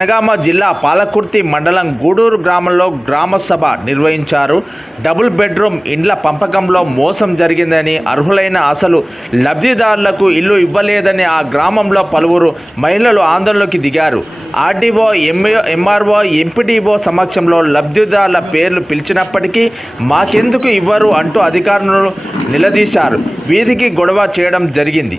జనగామ జిల్లా పాలకుర్తి మండలం గూడూరు గ్రామంలో గ్రామ సభ నిర్వహించారు. డబుల్ బెడ్రూమ్ ఇండ్ల పంపకంలో మోసం జరిగిందని, అర్హులైన అసలు లబ్ధిదారులకు ఇల్లు ఇవ్వలేదని ఆ గ్రామంలో పలువురు మహిళలు ఆందోళనలోకి దిగారు. ఆర్డీఓ, ఎంఆర్ఓ, ఎంపీడీఓ సమక్షంలో లబ్ధిదారుల పేర్లు పిలిచినప్పటికీ మాకెందుకు ఇవ్వరు అంటూ అధికారులను నిలదీశారు. వీధికి గొడవ చేయడం జరిగింది.